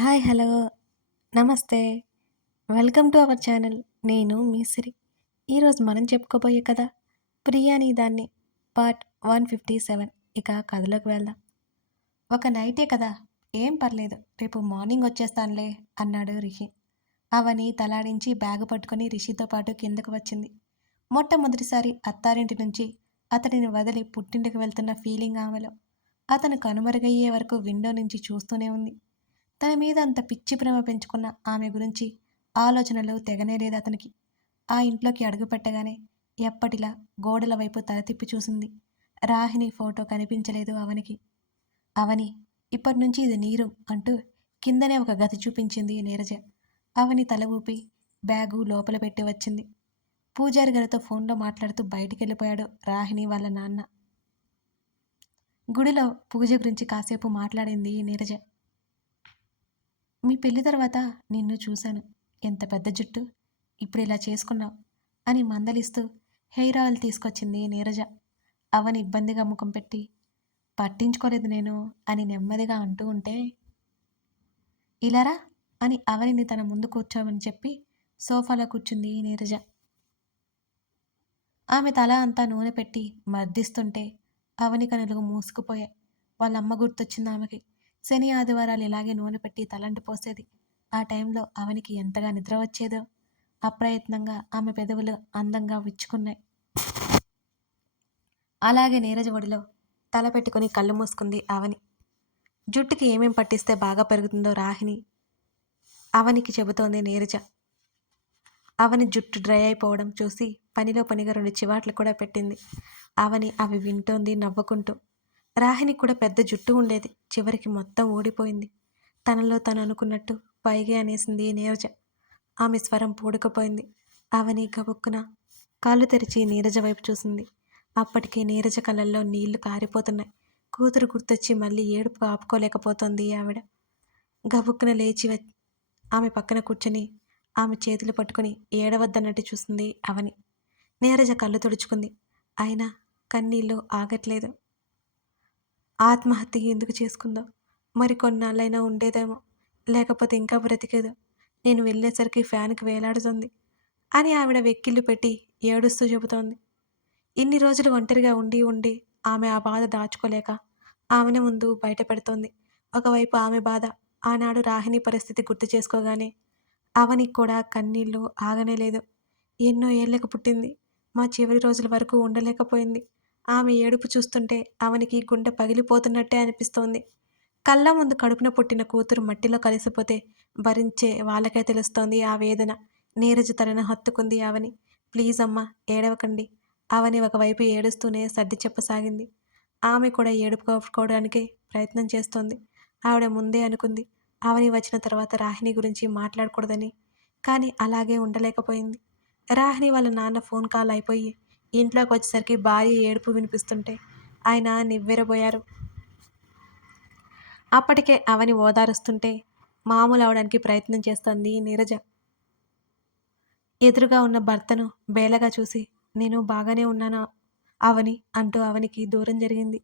Hi! Hello! నమస్తే. Welcome to our channel. నేను మీ సిరి. ఈరోజు మనం చెప్పుకోబోయే కథ 'ప్రియా నీదాన్ని' పార్ట్ 157. ఇక కథలోకి వెళ్దాం. ఒక నైటే కదా! ఏం పర్లేదు. రేపు మార్నింగ్ వచ్చేస్తానులే అన్నాడు రిషి. అవని తలాడించి బ్యాగు పట్టుకొని రిషితో పాటు కిందకు వచ్చింది. మొట్టమొదటిసారి అత్తారింటి నుంచి అతడిని వదిలి పుట్టింటికి వెళ్తున్న ఫీలింగ్ ఆమెలో. అతను కనుమరుగయ్యే వరకు విండో నుంచి చూస్తూనే ఉంది. తన మీద అంత పిచ్చి ప్రేమ పెంచుకున్న ఆమె గురించి ఆలోచనలు తెగనేలేదు అతనికి. ఆ ఇంట్లోకి అడుగుపెట్టగానే ఎప్పటిలా గోడల వైపు తల తిప్పి చూసింది. రాహిణి ఫోటో కనిపించలేదు అవనికి. అవని, ఇప్పటినుంచి ఇది నీ రూమ్ అంటూ కిందనే ఒక గది చూపించింది నీరజ. అవని తల ఊపి బ్యాగు లోపల పెట్టి వచ్చింది. పూజారి గారితో ఫోన్లో మాట్లాడుతూ బయటికెళ్ళిపోయాడు రాహిణి వాళ్ళ నాన్న. గుడిలో పూజ గురించి కాసేపు మాట్లాడింది నీరజ. మీ పెళ్లి తర్వాత నిన్ను చూశాను. ఎంత పెద్ద జుట్టు. ఇప్పుడు ఇలా చేసుకున్నావు అని మందలిస్తూ హెయిర్ ఆయిల్ తీసుకొచ్చింది నీరజ. అవని ఇబ్బందిగా ముఖం పెట్టి పట్టించుకోలేదు నేను అని నెమ్మదిగా అంటూ ఉంటే, ఇలారా అని అవనిని తన ముందు కూర్చోమని చెప్పి సోఫాలో కూర్చుంది నీరజ. ఆమె తల అంతా నూనె పెట్టి మర్దిస్తుంటే అవని కనులు మూసుకుపోయాయి. వాళ్ళమ్మ గుర్తొచ్చింది ఆమెకి. శని ఆదివారాలు ఇలాగే నూనె పెట్టి తలంటి పోసేది. ఆ టైంలో అవనికి ఎంతగా నిద్ర వచ్చేదో. అప్రయత్నంగా ఆమె పెదవులు అందంగా విచ్చుకున్నాయి. అలాగే నీరజ ఒడిలో తల పెట్టుకుని కళ్ళు మూసుకుంది అవని. జుట్టుకి ఏమేం పట్టిస్తే బాగా పెరుగుతుందో రాహిణి అవనికి చెబుతోంది నీరజ. అవని జుట్టు డ్రై అయిపోవడం చూసి పనిలో పనిగా 2 చివాట్లు కూడా పెట్టింది. అవని అవి వింటోంది నవ్వుకుంటూ. రాహిణి కూడా పెద్ద జుట్టు ఉండేది. చివరికి మొత్తం ఊడిపోయింది. తనలో తను అనుకున్నట్టు పైగే అనేసింది నీరజ. ఆమె స్వరం పూడుకుపోయింది. అవని గబుక్కున కాళ్ళు తెరిచి నీరజ వైపు చూసింది. అప్పటికే నీరజ కళ్ళల్లో నీళ్లు కారిపోతున్నాయి. కూతురు గుర్తొచ్చి మళ్ళీ ఏడుపు ఆపుకోలేకపోతోంది ఆవిడ. గబుక్కున లేచి ఆమె పక్కన కూర్చొని ఆమె చేతులు పట్టుకుని ఏడవద్దన్నట్టు చూసింది అవని. నీరజ కళ్ళు తుడుచుకుంది. అయినా కన్నీళ్ళు ఆగట్లేదు. ఆత్మహత్య ఎందుకు చేసుకుందో? మరి కొన్నాళ్ళైనా ఉండేదేమో, లేకపోతే ఇంకా బ్రతికేదో. నేను వెళ్ళేసరికి ఫ్యాన్కి వేలాడుతుంది అని ఆవిడ వెక్కిళ్ళు పెట్టి ఏడుస్తూ చెబుతోంది. ఇన్ని రోజులు ఒంటరిగా ఉండి ఉండి ఆమె ఆ బాధ దాచుకోలేక ఆమెను ముందు బయట పెడుతోంది. ఒకవైపు ఆమె బాధ, ఆనాడు రాహిణి పరిస్థితి గుర్తు చేసుకోగానే అవనికి కూడా కన్నీళ్ళు ఆగనేలేదు. ఎన్నో ఏళ్లకు పుట్టింది. మా చివరి రోజుల వరకు ఉండలేకపోయింది. ఆమె ఏడుపు చూస్తుంటే అవనికి గుండె పగిలిపోతున్నట్టే అనిపిస్తోంది. కళ్ళ ముందు కడుపున పుట్టిన కూతురు మట్టిలో కలిసిపోతే భరించే వాళ్ళకే తెలుస్తోంది ఆ వేదన. నీరజ తనను హత్తుకుంది అవని. ప్లీజ్ అమ్మా, ఏడవకండి. అవని ఒకవైపు ఏడుస్తూనే సర్ది చెప్పసాగింది. ఆమె కూడా ఏడుపు కప్పుకోవడానికే ప్రయత్నం చేస్తోంది. ఆవిడ ముందే అనుకుంది అవని వచ్చిన తర్వాత రాహిణి గురించి మాట్లాడకూడదని. కానీ అలాగే ఉండలేకపోయింది. రాహిణి వాళ్ళ నాన్న ఫోన్ కాల్ అయిపోయి ఇంట్లోకి వచ్చేసరికి భార్య ఏడుపు వినిపిస్తుంటే ఆయన నివ్వెరబోయారు. అప్పటికే అవని ఓదారుస్తుంటే మామూలు అవడానికి ప్రయత్నం చేస్తోంది నీరజ. ఎదురుగా ఉన్న భర్తను బేలగా చూసి, నేను బాగానే ఉన్నానా అవని అంటూ అవనికి దూరం జరిగింది.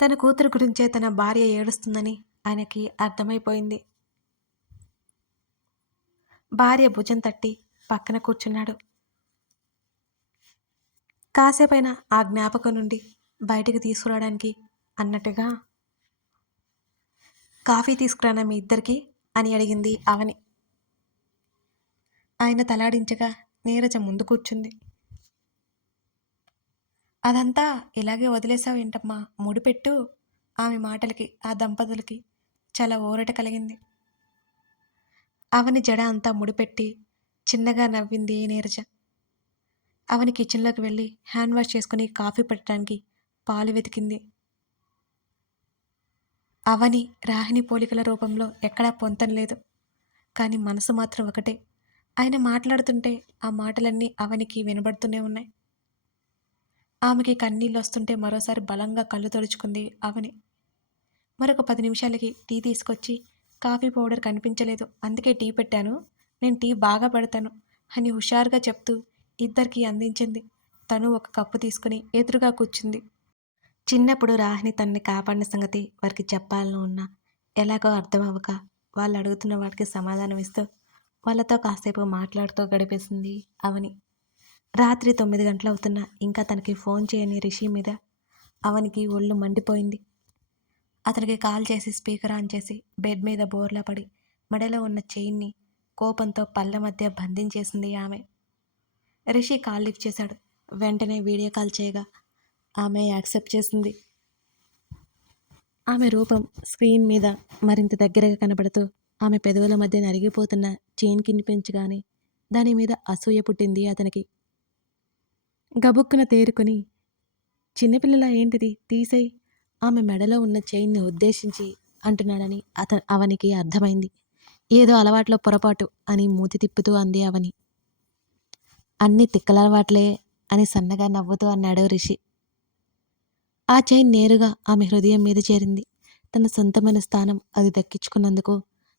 తన కూతురు గురించే తన భార్య ఏడుస్తుందని ఆయనకి అర్థమైపోయింది. భార్య భుజం తట్టి పక్కన కూర్చున్నాడు. కాసేపైనా ఆ జ్ఞాపకం నుండి బయటికి తీసుకురావడానికి అన్నట్టుగా, కాఫీ తీసుకురానా మీ ఇద్దరికి అని అడిగింది అవని. ఆయన తలాడించగా నీరజ ముందు కూర్చుంది. అదంతా ఇలాగే వదిలేసావు ఏంటమ్మా, ముడిపెట్టు. ఆమె మాటలకి ఆ దంపతులకి చాలా ఊరట కలిగింది. అవని జడ అంతా ముడిపెట్టి చిన్నగా నవ్వింది నీరజ. అవని కిచెన్లోకి వెళ్ళి హ్యాండ్ వాష్ చేసుకుని కాఫీ పెట్టడానికి పాలు వెతికింది. అవని రాహిణి పోలికల రూపంలో ఎక్కడా పొంతం లేదు. కానీ మనసు మాత్రం ఒకటే. ఆయన మాట్లాడుతుంటే ఆ మాటలన్నీ అవనికి వినబడుతూనే ఉన్నాయి. ఆమెకి కన్నీళ్ళు వస్తుంటే మరోసారి బలంగా కళ్ళు తుడుచుకుంది అవని. మరొక 10 నిమిషాలకి టీ తీసుకొచ్చి, కాఫీ పౌడర్ కనిపించలేదు, అందుకే టీ పెట్టాను, నేను టీ బాగా పెడతాను అని హుషారుగా చెప్తూ ఇద్దరికీ అందించింది. తను ఒక కప్పు తీసుకుని ఎదురుగా కూర్చుంది. చిన్నప్పుడు రాహిణి తనని కాపాడిన సంగతి వారికి చెప్పాలని ఉన్నా ఎలాగో అర్థం అవ్వక వాళ్ళు అడుగుతున్న వాటికి సమాధానం ఇస్తూ వాళ్ళతో కాసేపు మాట్లాడుతూ గడిపేసింది అవని. రాత్రి 9 గంటలవుతున్నా ఇంకా తనకి ఫోన్ చేయని రిషి మీద అవనికి ఒళ్ళు మండిపోయింది. అతనికి కాల్ చేసి స్పీకర్ ఆన్ చేసి బెడ్ మీద బోర్లా పడి మెడలో ఉన్న చైన్ని కోపంతో పళ్ళ మధ్య బంధించేసింది ఆమె. రిషి కాల్ లిఫ్ట్ చేశాడు. వెంటనే వీడియో కాల్ చేయగా ఆమె యాక్సెప్ట్ చేసింది. ఆమె రూపం స్క్రీన్ మీద మరింత దగ్గరగా కనబడుతూ ఆమె పెదవుల మధ్య నలిగిపోతున్న చైన్ కినిపించగానే దాని మీద అసూయ పుట్టింది అతనికి. గబుక్కున తేరుకొని చిన్నపిల్లల ఏంటిది తీసేయ్, ఆమె మెడలో ఉన్న చైన్ని ఉద్దేశించి అంటున్నాడని అవనికి అర్థమైంది. ఏదో అలవాట్లో పొరపాటు అని మూతి తిప్పుతూ అంది అవని. అన్ని తిక్కలవాట్లే అని సన్నగా నవ్వుతూ అన్నాడు రిషి. ఆ చైన్ నేరుగా ఆమె హృదయం మీద చేరింది. తన సొంతమైన స్థానం అది దక్కించుకున్నందుకు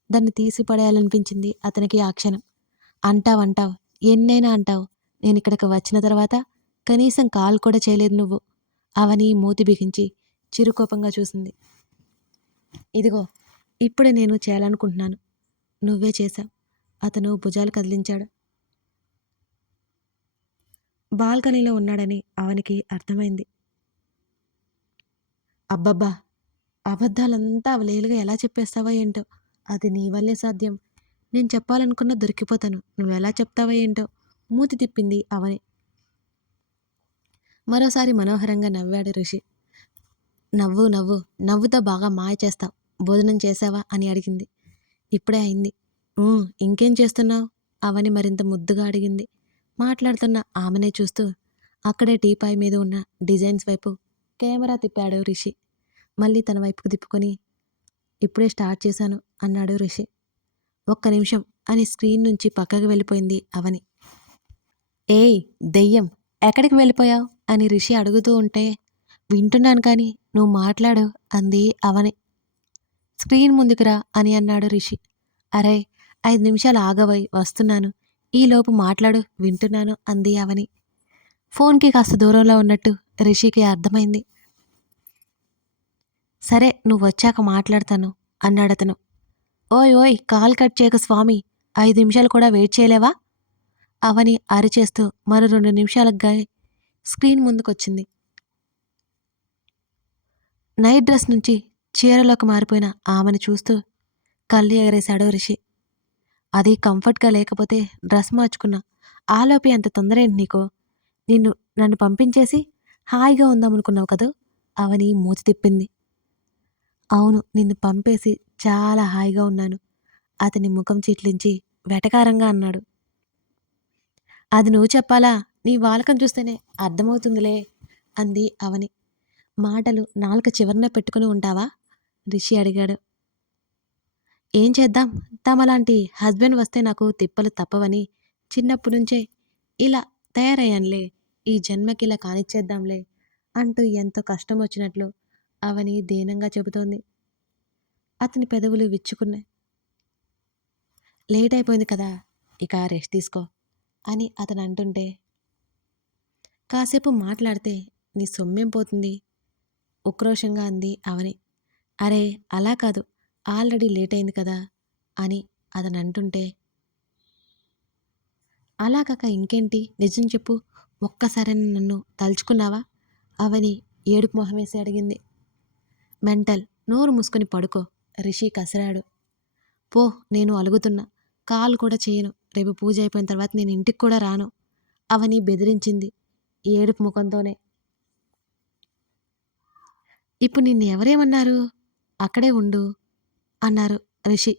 దాన్ని తీసి పడేయాలనిపించింది అతనికి ఆ క్షణం. అంటావు ఎన్నైనా అంటావు, నేనిక్కడికి వచ్చిన తర్వాత కనీసం కాల్ కూడా చేయలేదు నువ్వు. అవని మూతి బిగించి చిరుకోపంగా చూసింది. ఇదిగో ఇప్పుడే నేను చేయాలనుకుంటున్నాను, నువ్వే చేశావు. అతను భుజాలు కదిలించాడు. బాల్కనీలో ఉన్నాడని అవనికి అర్థమైంది. అబ్బబ్బా, అబద్ధాలంతా అవలీలుగా ఎలా చెప్పేస్తావో ఏంటో, అది నీ వల్లే సాధ్యం. నేను చెప్పాలనుకున్న దొరికిపోతాను, నువ్వెలా చెప్తావో ఏంటో మూతి తిప్పింది అవని. మరోసారి మనోహరంగా నవ్వాడు ఋషి. నవ్వుతో బాగా మాయ చేస్తావు. భోజనం చేశావా అని అడిగింది. ఇప్పుడే అయింది. ఇంకేం చేస్తున్నావు అవని మరింత ముద్దుగా అడిగింది. మాట్లాడుతున్న ఆమెనే చూస్తూ అక్కడే టీపాయ్ మీద ఉన్న డిజైన్స్ వైపు కెమెరా తిప్పాడు రిషి. మళ్ళీ తన వైపుకు తిప్పుకొని ఇప్పుడే స్టార్ట్ చేశాను అన్నాడు రిషి. ఒక్క నిమిషం అని స్క్రీన్ నుంచి పక్కకు వెళ్ళిపోయింది అవని. ఏయ్ దెయ్యం, ఎక్కడికి వెళ్ళిపోయావు అని రిషి అడుగుతూ ఉంటే వింటున్నాను కానీ నువ్వు మాట్లాడు అంది అవని. స్క్రీన్ ముందుకురా అని అన్నాడు రిషి. అరే 5 నిమిషాలు ఆగవై వస్తున్నాను, ఈలోపు మాట్లాడు వింటున్నాను అంది అవని. ఫోన్కి కాస్త దూరంలో ఉన్నట్టు రిషికి అర్థమైంది. సరే నువ్వు వచ్చాక మాట్లాడతాను అన్నాడతను. ఓయ్ కాల్ కట్ చేయక స్వామి, 5 నిమిషాలు కూడా వెయిట్ చేయలేవా అవని అరిచేస్తూ మరో 2 నిమిషాలకు స్క్రీన్ ముందుకొచ్చింది. నైట్ డ్రెస్ నుంచి చీరలోకి మారిపోయిన ఆమెను చూస్తూ కళ్ళు ఎగరేశాడు రిషి. అది కంఫర్ట్గా లేకపోతే డ్రెస్ మార్చుకున్నా, ఆలోపి అంత తొందర ఏంటి నీకు? నన్ను పంపించేసి హాయిగా ఉందామనుకున్నావు కదూ అవని మూతి తిప్పింది. అవును, నిన్ను పంపేసి చాలా హాయిగా ఉన్నాను అతని ముఖం చిట్లించి వెటకారంగా అన్నాడు. అది నువ్వు చెప్పాలా, నీ వాలకం చూస్తేనే అర్థమవుతుందిలే అంది అవని. మాటలు నాలుక చివరన పెట్టుకుని ఉంటావా రిషి అడిగాడు. ఏం చేద్దాం, తమలాంటి హస్బెండ్ వస్తే నాకు తిప్పలు తప్పవని చిన్నప్పటి నుంచే ఇలా తయారయ్యానులే, ఈ జన్మకి ఇలా కానిచ్చేద్దాంలే అంటూ ఎంతో కష్టం వచ్చినట్లు అవని దీనంగా చెబుతోంది. అతని పెదవులు విచ్చుకున్నాయి. లేట్ అయిపోయింది కదా, ఇక రెస్ట్ తీసుకో అని అతను అంటుంటే కాసేపు మాట్లాడితే నీ సొమ్మేం పోతుంది ఉక్రోషంగా అంది అవని. అరే అలా కాదు, ఆల్రెడీ లేట్ అయింది కదా అని అతను అంటుంటే అలా కాక ఇంకేంటి, నిజం చెప్పు, ఒక్కసారైనా నన్ను తలుచుకున్నావా అవని ఏడుపు మొహం వేసి అడిగింది. మెంటల్, నోరు మూసుకొని పడుకో రిషి కసిరాడు. పో, నేను అలుగుతున్నా, కాల్ కూడా చేయను, రేపు పూజ అయిపోయిన తర్వాత నేను ఇంటికి కూడా రాను అవని బెదిరించింది ఏడుపు ముఖంతోనే. ఇప్పుడు నిన్ను ఎవరేమన్నారు, అక్కడే ఉండు అన్నారు రిషి.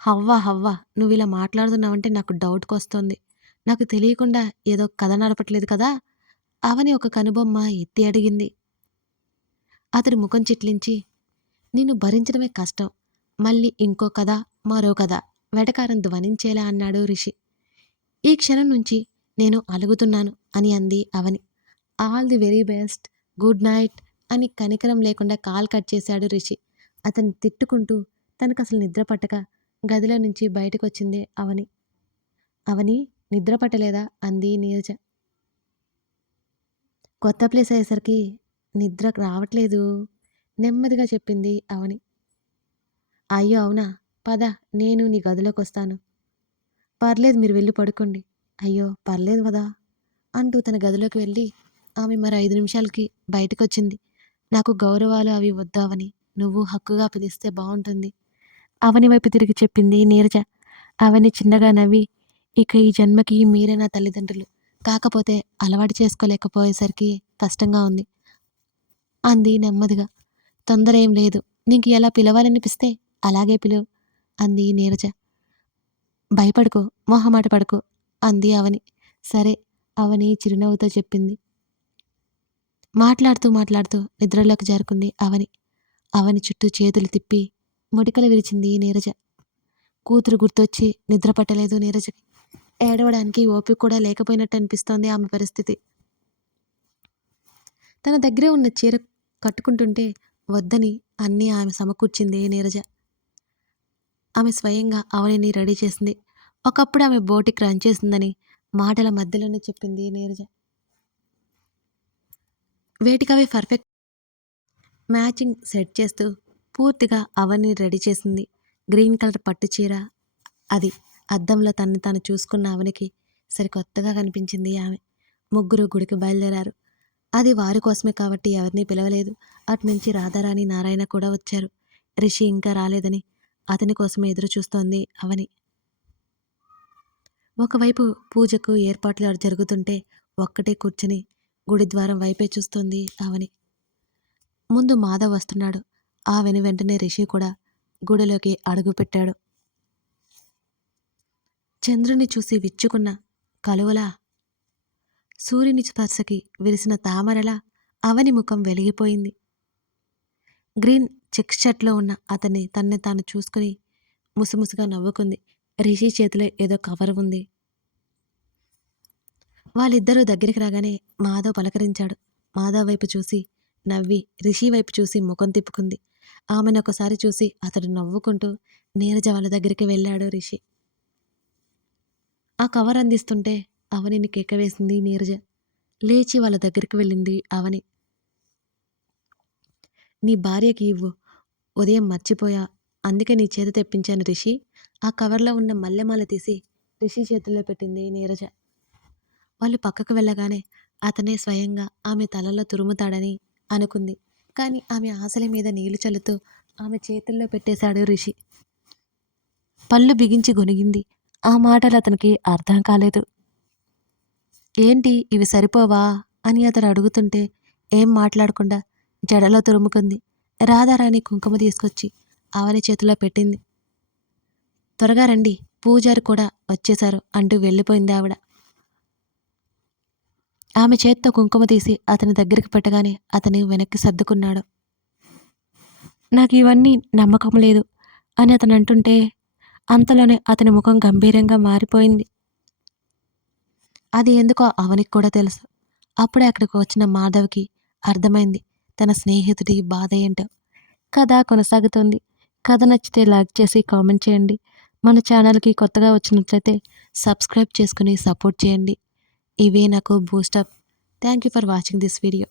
హవ్వా నువ్వు ఇలా మాట్లాడుతున్నావంటే నాకు డౌట్కొస్తోంది. నాకు తెలియకుండా ఏదో కథ నడపట్లేదు కదా అవని ఒక కనుబొమ్మ ఎత్తి అడిగింది. అతడి ముఖం చిట్లించి నిన్ను భరించడమే కష్టం, మళ్ళీ ఇంకో కథ మరో కథ వెటకారం ధ్వనించేలా అన్నాడు రిషి. ఈ క్షణం నుంచి నేను అలుగుతున్నాను అని అంది Avani. All the very best, good night అని కనికరం లేకుండా కాల్ కట్ చేశాడు రిషి. అతన్ని తిట్టుకుంటూ తనకు అసలు నిద్ర పట్టక గదిలో నుంచి బయటకొచ్చింది అవని. అవని, నిద్ర పట్టలేదా అంది నీరజ. కొత్త ప్లేస్ అయ్యేసరికి నిద్ర రావట్లేదు, నెమ్మదిగా చెప్పింది అవని. అయ్యో! అవునా? పద నేను నీ గదిలోకొస్తాను. పర్లేదు మీరు వెళ్లి పడుకోండి. అయ్యో! పర్లేదు వదా! అంటూ తన గదిలోకి వెళ్ళి ఆమె మరో 5 నిమిషాలకి బయటకొచ్చింది. నాకు గౌరవాలు అవి వద్దు అవని. నువ్వు హక్కుగా పిలిస్తే బావుంటుంది. అవని వైపు తిరిగి చెప్పింది నీరజ. అవని చిన్నగా నవ్వి, ఇక ఈ జన్మకి మీరే నా తల్లిదండ్రులు. కాకపోతే అలవాటు చేసుకోలేకపోయేసరికి కష్టంగా ఉంది. అంది నెమ్మదిగా. తొందర ఏం లేదు. నీకు ఎలా పిలవాలనిపిస్తే అలాగే పిలువు అంది నీరజ. భయపడకు, మొహమాట పడకు అంది అవని. సరే అవని చిరునవ్వుతో చెప్పింది. మాట్లాడుతూ నిద్రలోకి జారుకుంది అవని. అవని చుట్టూ చేతులు తిప్పి ముడికలు విరిచింది నీరజ. కూతురు గుర్తొచ్చి నిద్ర పట్టలేదు నీరజకి. ఏడవడానికి ఓపిక కూడా లేకపోయినట్టు అనిపిస్తోంది ఆమె పరిస్థితి. తన దగ్గరే ఉన్న చీర కట్టుకుంటుంటే వద్దని అన్నీ ఆమె సమకూర్చింది నీరజ. ఆమె స్వయంగా అవనిని రెడీ చేసింది. ఒకప్పుడు ఆమె బోటికి రన్ చేసిందని మాటల మధ్యలోనే చెప్పింది నీరజ. వేటికవే పర్ఫెక్ట్ మ్యాచింగ్ సెట్ చేస్తూ పూర్తిగా అవనిని రెడీ చేసింది. గ్రీన్ కలర్ పట్టు చీర అది. అద్దంలో తనని తాను చూసుకున్న అవనికి సరికొత్తగా కనిపించింది ఆమె. ముగ్గురు గుడికి బయలుదేరారు. అది వారి కోసమే కాబట్టి ఎవరినీ పిలవలేదు. అటునుంచి రాధారాణి, నారాయణ కూడా వచ్చారు. రిషి ఇంకా రాలేదని అతని కోసమే ఎదురు చూస్తోంది అవని. ఒకవైపు పూజకు ఏర్పాట్లు జరుగుతుంటే ఒక్కటే కూర్చుని గుడి ద్వారం వైపే చూస్తోంది అవని. ముందు మాధవ్ వస్తున్నాడు. ఆ వెంటనే రిషి కూడా గుడిలోకి అడుగుపెట్టాడు. చంద్రుని చూసి విచ్చుకున్న కలువలా, సూర్యుని స్పర్శకి విరిసిన తామరలా అవని ముఖం వెలిగిపోయింది. గ్రీన్ చెక్ షర్ట్లో ఉన్న అతన్ని తన్ను తాను చూసుకుని ముసిముసిగా నవ్వుకుంది. రిషి చేతిలో ఏదో కవర్ ఉంది. వాళ్ళిద్దరూ దగ్గరికి రాగానే మాధవ్ పలకరించాడు. మాధవ్ వైపు చూసి నవ్వి రిషి వైపు చూసి ముఖం తిప్పుకుంది. ఆమెను ఒకసారి చూసి అతడు నవ్వుకుంటూ నీరజ వాళ్ళ దగ్గరికి వెళ్ళాడు రిషి. ఆ కవర్ అందిస్తుంటే అవనిని కేకవేసింది నీరజ. లేచి వాళ్ళ దగ్గరికి వెళ్ళింది అవని. నీ భార్యకి ఇవ్వు. ఉదయం మర్చిపోయా. అందుకే నీ చేతి తెప్పించాను రిషి. ఆ కవర్లో ఉన్న మల్లెమాల తీసి రిషి చేతుల్లో పెట్టింది నీరజ. వాళ్ళు పక్కకు వెళ్ళగానే అతనే స్వయంగా ఆమె తలలో తురుముతాడని అనుకుంది. కానీ ఆమె ఆశల మీద నీళ్లు చల్లుతూ ఆమె చేతుల్లో పెట్టేశాడు రిషి. పళ్ళు బిగించి గొనిగింది. ఆ మాటలు అతనికి అర్థం కాలేదు. ఏంటి ఇవి సరిపోవా అని అతడు అడుగుతుంటే ఏం మాట్లాడకుండా జడలో తురుముకుంది. రాధారాణి కుంకుమ తీసుకొచ్చి అవని చేతిలో పెట్టింది. త్వరగా రండి, పూజారి కూడా వచ్చేశారు అంటూ వెళ్ళిపోయింది ఆవిడ. ఆమె చేత్తో కుంకుమ తీసి అతని దగ్గరికి పెట్టగానే అతని వెనక్కి సర్దుకున్నాడు. నాకు ఇవన్నీ నమ్మకం లేదు అని అతను అంటుంటే అంతలోనే అతని ముఖం గంభీరంగా మారిపోయింది. అది ఎందుకో అవనికి కూడా తెలుసు. అప్పుడే అక్కడికి వచ్చిన మాధవ్కి అర్థమైంది తన స్నేహితుడి బాధ ఏంటో. కథ కొనసాగుతుంది. కథ నచ్చితే లైక్ చేసి కామెంట్ చేయండి. మన ఛానల్కి కొత్తగా వచ్చినట్లయితే సబ్స్క్రైబ్ చేసుకుని సపోర్ట్ చేయండి. ఇవే నాకు boost up. Thank you for watching this video.